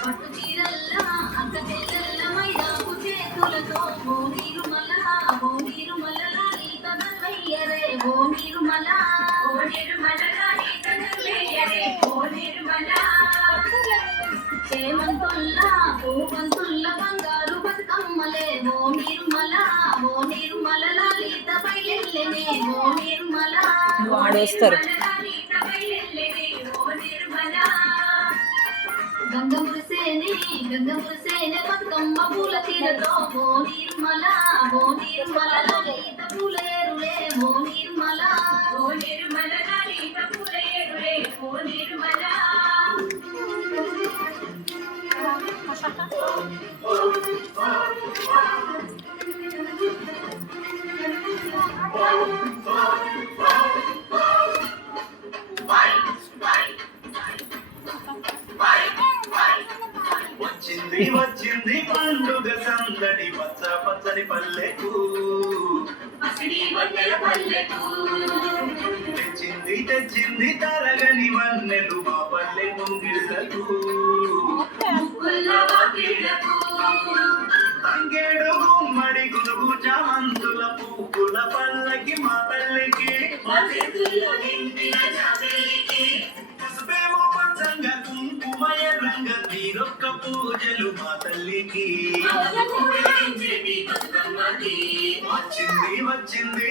పట్టు చీరల్లా అక్క చెల్లెల్ల మైదాకు చేతులతో ఓ నీరు మల్ల ఓ నీరు మల్లలా నీత నల్లయ్యరే ఓ నీరు మల్ల ఓ నీరు మల్లలా నీత నల్లయ్యరే ఓ నీరు మల్ల చేమంతుల్లా పూవంతుల్ల బంగారు బతుకమ్మలే ఓ నీరు మల్ల ఓ నీరు మల్లలా నీత బయలెల్లెనే ఓ నీరు మల్ల వాడేస్తారు గంగమురసేనే బతుకమ్మ పూల తీరతో ఓ నిర్మల ఓ నిర్మల లలిత పూల ఏరులే ఓ నిర్మల ఓ నిర్మల లలిత పూల ఏరులే ఓ నిర్మల వచ్చింది పండుగ సందడి పచ్చ పచ్చని పల్లెకు తెచ్చింది తరగని వన్నెలు మా పల్లె ముంగిళ్ళకు తంగేడు గుమ్మడి గునుగు చామంతుల పువ్వుల పల్లకి మా తల్లికి పసుపేమో పచ్చంగా కుంకుమ ఎర్రంగా తీరొక్క పూజలు మా తల్లికి వచ్చింది